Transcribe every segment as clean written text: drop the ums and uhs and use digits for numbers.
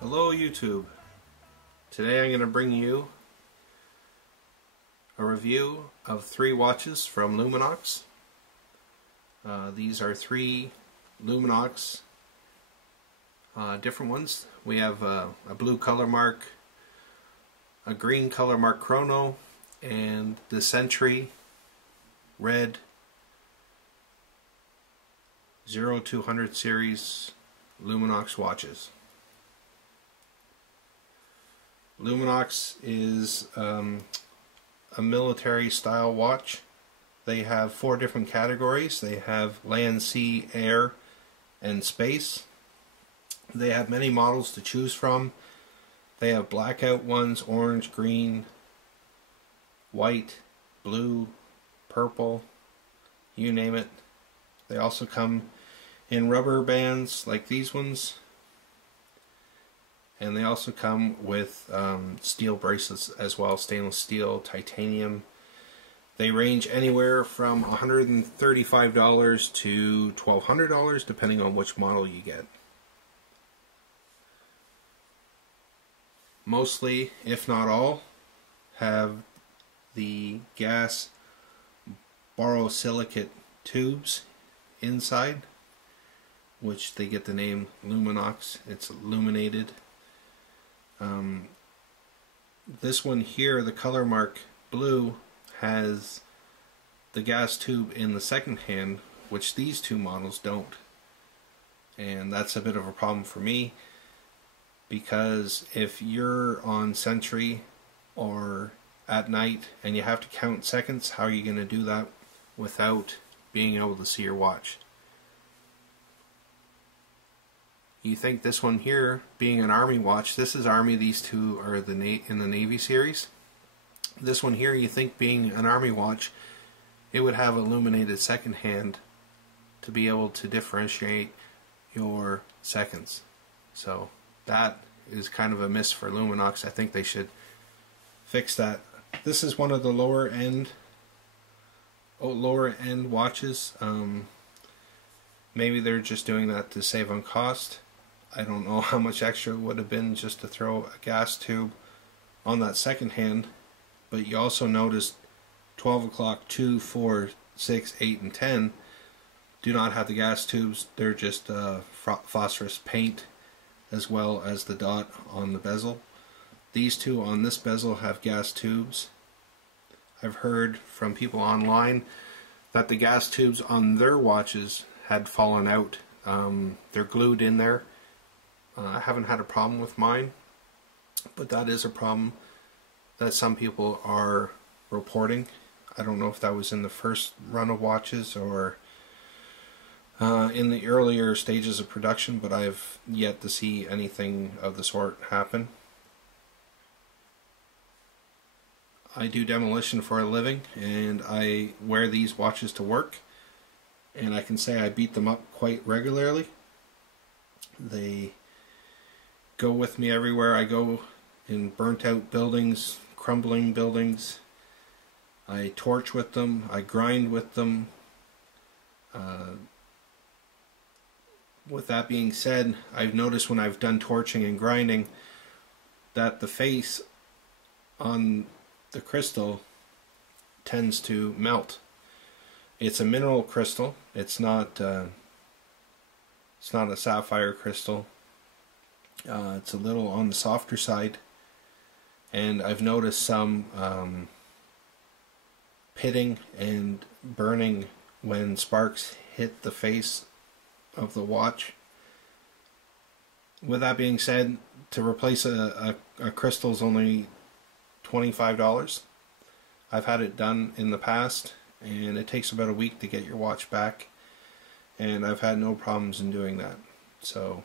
Hello YouTube. Today I'm going to bring you a review of 3 watches from Luminox. These are 3 Luminox different ones. We have a blue color mark, a green color mark chrono, and the Century red 0200 series Luminox watches. Luminox is a military style watch. They have 4 different categories. They have land, sea, air, and space. They have many models to choose from. They have blackout ones, orange, green, white, blue, purple, you name it. They also come in rubber bands like these ones. And they also come with steel bracelets as well, stainless steel, titanium. They range anywhere from $135 to $1,200 depending on which model you get. Mostly, if not all, have the gas borosilicate tubes inside, which they get the name Luminox. It's illuminated. This one here, the color mark blue, has the gas tube in the second hand, which these 2 models don't. And that's a bit of a problem for me, because if you're on sentry or at night and you have to count seconds, how are you going to do that without being able to see your watch? You think this one here, being an Army watch, this is Army, these 2 are in the Navy series. This one here, you think being an Army watch, it would have illuminated second hand to be able to differentiate your seconds. So that is kind of a miss for Luminox. I think they should fix that. This is one of the lower end watches. Maybe they're just doing that to save on cost. I don't know how much extra it would have been just to throw a gas tube on that second hand, but you also noticed 12 o'clock, 2, 4, 6, 8, and 10 do not have the gas tubes. They're just phosphorus paint as well as the dot on the bezel. These 2 on this bezel have gas tubes. I've heard from people online that the gas tubes on their watches had fallen out. They're glued in there. I haven't had a problem with mine, but that is a problem that some people are reporting. I don't know if that was in the first run of watches or in the earlier stages of production, but I've yet to see anything of the sort happen. I do demolition for a living, and I wear these watches to work, and I can say I beat them up quite regularly. They go with me everywhere I go, in burnt out buildings, crumbling buildings. I torch with them, I grind with them. With that being said, I've noticed when I've done torching and grinding that the face on the crystal tends to melt. It's a mineral crystal. It's not a sapphire crystal. It's a little on the softer side, and I've noticed some pitting and burning when sparks hit the face of the watch. With that being said, to replace a crystal is only $25. I've had it done in the past, and it takes about a week to get your watch back, and I've had no problems in doing that. So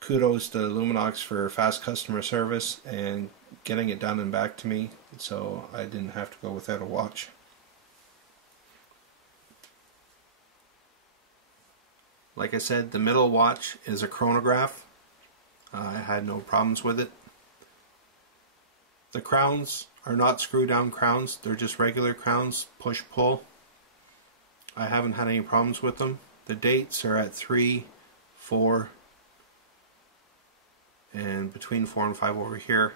kudos to Luminox for fast customer service and getting it done and back to me, so I didn't have to go without a watch. Like I said, the middle watch is a chronograph. I had no problems with it. The crowns are not screw down crowns, they're just regular crowns, push pull. I haven't had any problems with them. The dates are at 3, 4, and between 4 and 5 over here.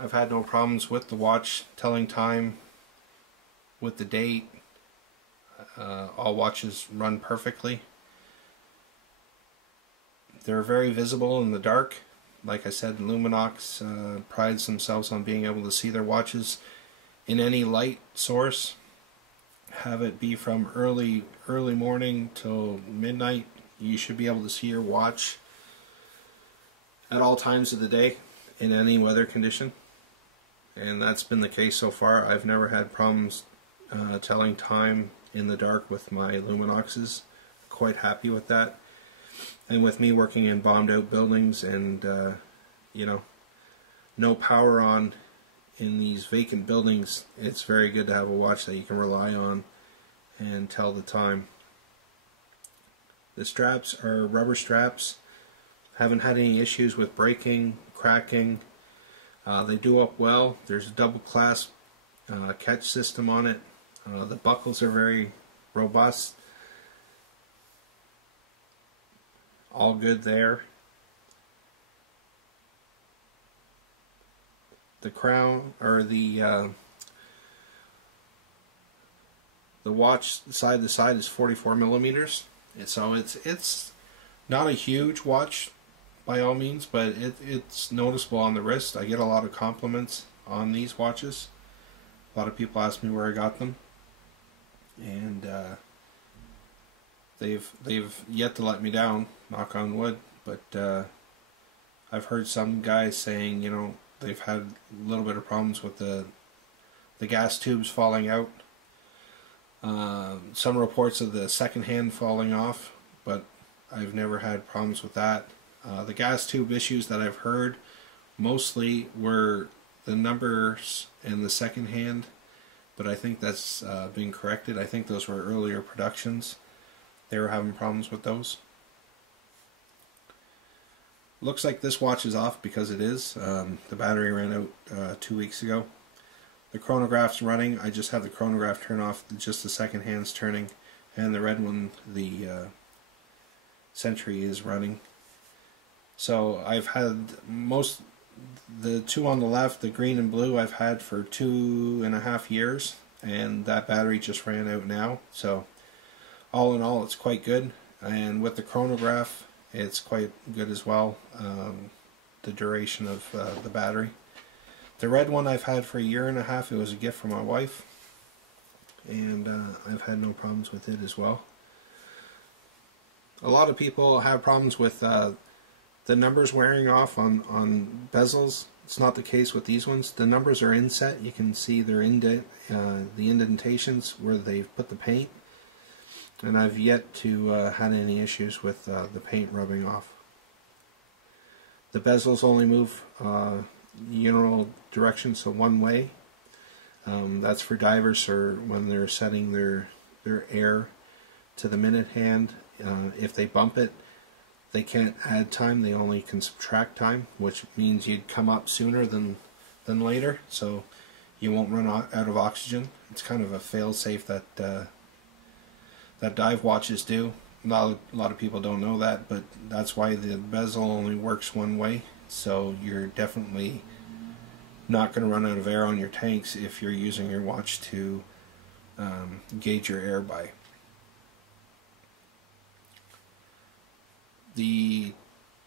I've had no problems with the watch telling time, with the date. All watches run perfectly. They're very visible in the dark. Like I said, Luminox prides themselves on being able to see their watches in any light source. Have it be from early morning till midnight. You should be able to see your watch at all times of the day in any weather condition. And that's been the case so far. I've never had problems telling time in the dark with my Luminoxes. Quite happy with that. And with me working in bombed out buildings and you know, no power on in these vacant buildings, it's very good to have a watch that you can rely on and tell the time. The straps are rubber straps. Haven't had any issues with breaking, cracking. They do up well. There's a double clasp catch system on it. The buckles are very robust. All good there. The crown, or the watch side to side is 44 millimeters. So it's not a huge watch by all means, but it's noticeable on the wrist. I get a lot of compliments on these watches. A lot of people ask me where I got them, and they've yet to let me down, knock on wood. But I've heard some guys saying, you know, they've had a little bit of problems with the gas tubes falling out. Some reports of the second hand falling off, but I've never had problems with that. The gas tube issues that I've heard mostly were the numbers and the second hand, but I think that's been corrected. I think those were earlier productions. They were having problems with those. Looks like this watch is off because it is. The battery ran out 2 weeks ago. The chronograph's running. I just had the chronograph turn off, just the second hand's turning, and the red one, the Century, is running. So I've had the two on the left, the green and blue, I've had for 2.5 years, and that battery just ran out now. So all in all, it's quite good. And with the chronograph, it's quite good as well, the duration of the battery. The red one I've had for 1.5 years. It was a gift from my wife, and I've had no problems with it as well. A lot of people have problems with the numbers wearing off on bezels. It's not the case with these ones. The numbers are inset. You can see their the indentations where they've put the paint, and I've yet to had any issues with the paint rubbing off. The bezels only move unilateral direction, so one way. That's for divers or when they're setting their air to the minute hand. If they bump it, they can't add time, they only can subtract time, which means you'd come up sooner than later, so you won't run out of oxygen. It's kind of a fail-safe that dive watches do. A lot of people don't know that, but that's why the bezel only works one way. So you're definitely not going to run out of air on your tanks if you're using your watch to gauge your air by. The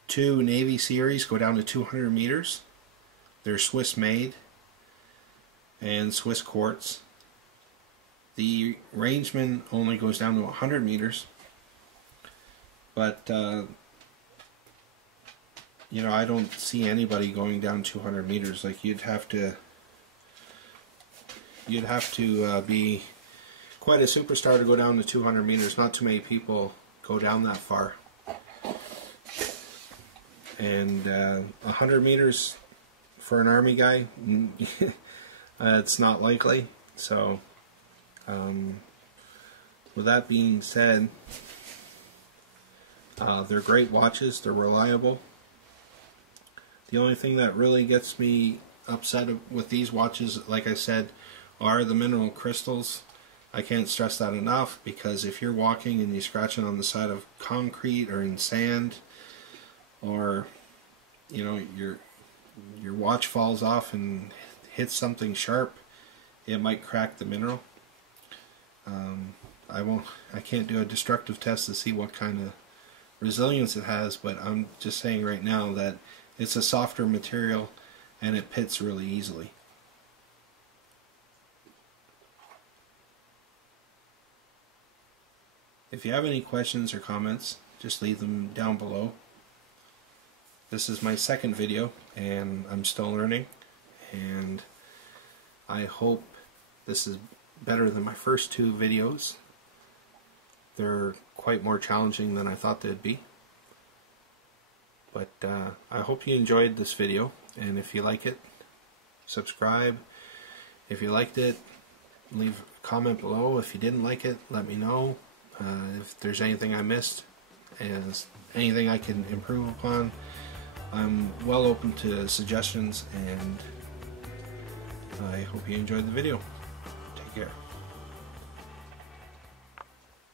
two Navy series go down to 200 meters. They're Swiss made and Swiss quartz. The Rangeman only goes down to 100 meters, but you know, I don't see anybody going down 200 meters. Like you'd have to be quite a superstar to go down to 200 meters. Not too many people go down that far. And 100 meters for an army guy, it's not likely. So with that being said, they're great watches, they're reliable. The only thing that really gets me upset with these watches, like I said, are the mineral crystals. I can't stress that enough, because if you're walking and you're scratching on the side of concrete or in sand, or you know, your watch falls off and hits something sharp, it might crack the mineral. I can't do a destructive test to see what kind of resilience it has, but I'm just saying right now that it's a softer material and it pits really easily. If you have any questions or comments, just leave them down below. This is my second video and I'm still learning, and I hope this is better than my first two videos. They're quite more challenging than I thought they'd be. But I hope you enjoyed this video, and if you like it, subscribe. If you liked it, leave a comment below. If you didn't like it, let me know. If there's anything I missed and anything I can improve upon, I'm well open to suggestions, and I hope you enjoyed the video. Take care.